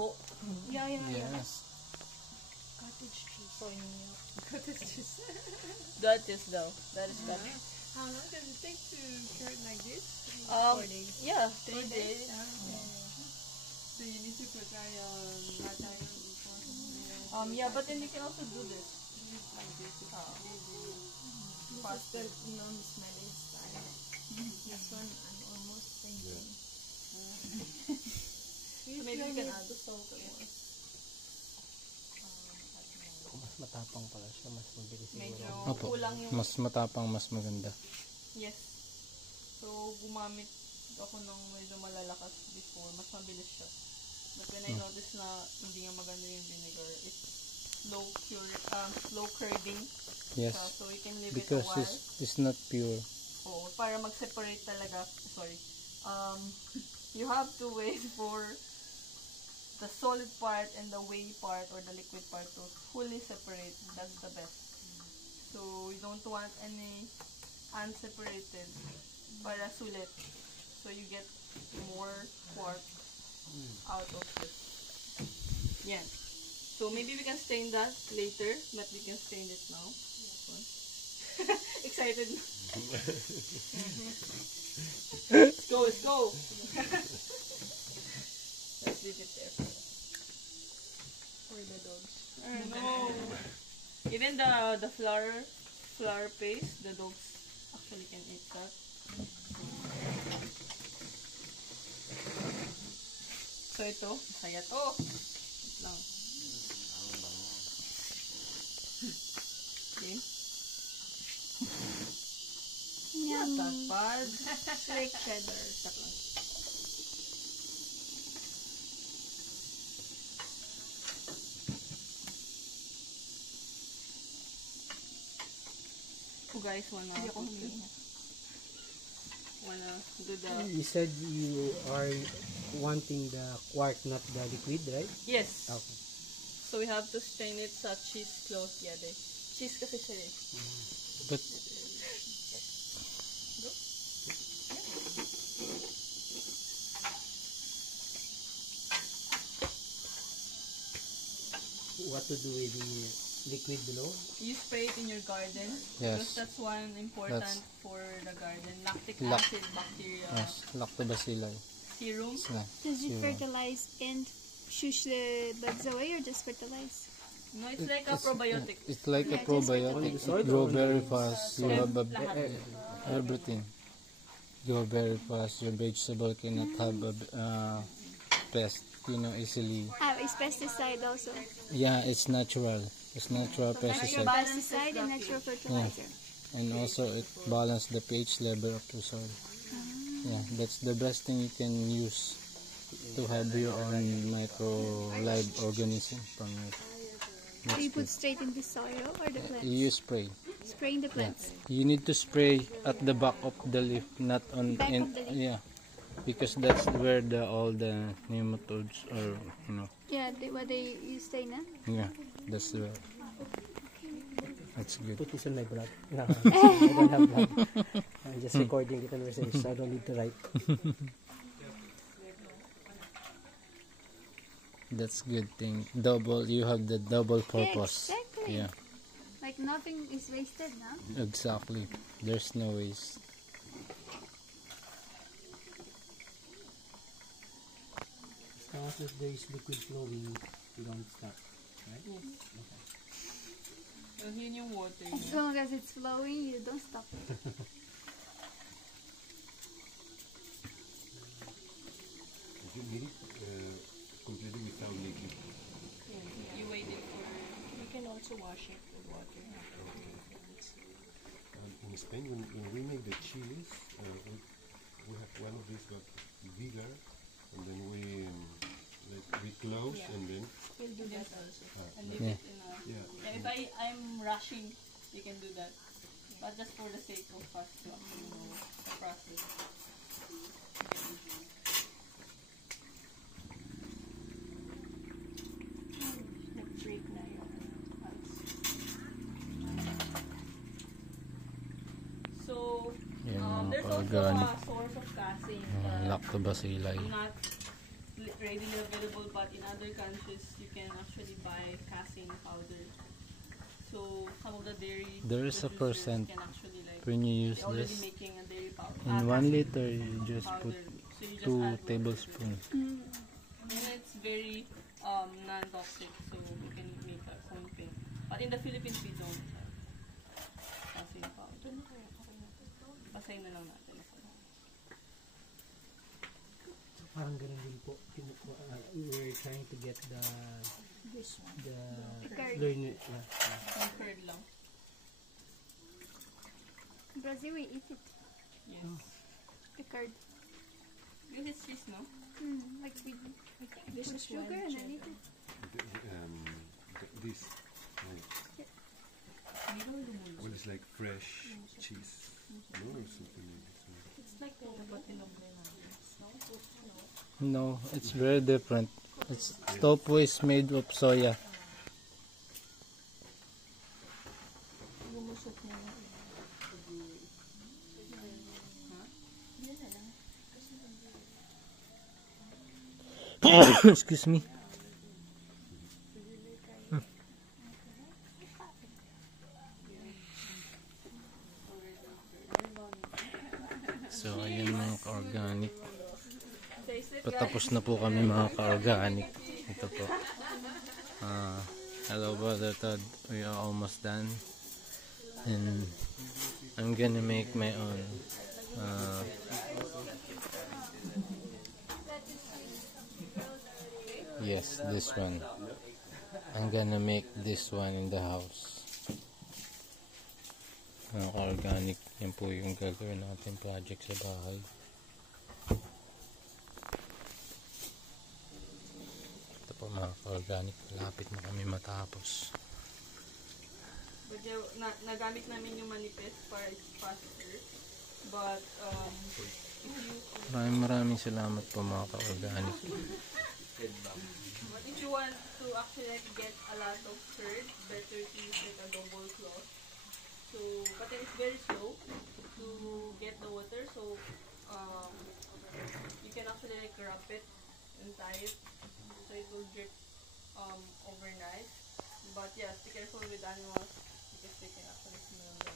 taho. Yeah. Yes. Cottage cheese. Cottage cheese. That is daw. That is that. How long does it take to cure it like this? 4 days. Yeah, 3 days. So you need to put butter before. Yeah, but then you can also do this. Like this. Faster. The smell is fine. This one I'm almost thinking. So maybe you can add the salt or more. Mas matapang pala siya, mas mabilis Medyo siguro. Opo. kulang yung... Mas matapang, mas maganda. Yes. So, gumamit ako ng medyo malalakas before. Mas mabilis siya. But when I noticed na hindi nga maganda yung vinegar, it's slow curding. Yes. So, you can leave Because it a while. it's not pure. Oo, para mag-separate talaga. Sorry. You have to wait for the solid part and the whey part or the liquid part to fully separate. That's the best. So, you don't want any unseparated para sulit. So, you get more quark out of it. Yeah. So, maybe we can stain that later, but we can stain it now. Excited. Let's go. Let's leave it there. For the dogs. No. Even the flour paste, the dogs actually can eat that. So ito, masaya to. Wait lang. Okay. Not that bad. It's like cheddar. Tak lang. You guys wanna do the... You said you are wanting the quark, not the liquid, right? Yes. Okay. So we have to stain it sa cheese cloth yade. Cheese kasi siya eh. But What to do with the liquid below? You spray it in your garden. Yes. Because that's one important for the garden. Lactic Lac- acid bacteria yes, lactobacilli. serum. Yeah. Does it Serum. fertilize and shush the bugs away or just fertilize? No, it's like a probiotic. It's like a Yeah, just probiotic. soil It grow or very on the fast. You have Lahat. everything. Grow very fast. Your vegetable cannot have a pest, easily. It's pesticide also. Yeah, it's natural. It's natural pesticide. Pesticide and natural fertilizer. And also it balances the pH level of the soil. Yeah, that's the best thing you can use to have your own micro live organism from it. So you put straight in the soil or the plants? You spray. Spraying the plants. You need to spray at the back of the leaf, not on Back of the leaf. yeah, because that's where all the nematodes are. Yeah, you stay na? Yeah, that's where. That's good. Put this on my blog. No, I don't have blog. I'm just recording the conversation, so I don't need to write. That's good thing. You have the double purpose. Exactly. Yeah, Like nothing is wasted, no? exactly. There's no waste. As long as there is liquid flowing, you don't stop, right? Yes. Okay. Yun yung water As niya. long as it's flowing, you don't stop. Is it milk completely without liquid? You wait it for... You can also wash it with water. In Spain, when we make the chilies, we have one of these but bigger, and then we close and then We'll do that also. And leave Yeah. it in a... yeah. Yeah, if I'm rushing, you can do that. But just for the sake of us to actually know the process. Nag-break na yung ice. So, Yan, mga there's also organic. a source of casein. Lactobacilli. Not readily available, but in other countries you can actually buy casein powder. So some of the dairy There is a producers percent can actually like when you use they're already this. making a dairy powder. In 1 casein liter, you just put powder. So you just 2 add water to it. tablespoons. And it's very non-toxic, so we can make our own thing. But in the Philippines, we don't have casein powder. Basahin na lang natin. Parang ganun din po. We were trying to get the Curd. learn Yung curd lang. Brazil, we eat it. Yes. The curd. This is cheese, no? Like we put sugar and then eat it. This, well, it's like fresh cheese. No, or something like this. It's like dapat tinoble natin. No, it's very different. It's tofu is made of soya. Excuse me. So, ayan mga ka-organic. Patapos na po kami mga ka-organic. Ito po. Hello brother Todd. We are almost done. And I'm gonna make my own yes, this one. I'm gonna make this one in the house. Mga ka-organic. Yan po yung gagawin natin project sa bahay. Ito po mga ka-organic. Malapit na kami matapos. But yeah, nagamit namin yung manipis para it's faster. But Maraming salamat po mga ka-organic. But if you want to actually like get a lot of curd, better to use like a double cloth. So, but then it's very slow to get the water. So, you can actually like wrap it and tie it, so it will drip overnight. But yes, be careful with animals because they can actually smell the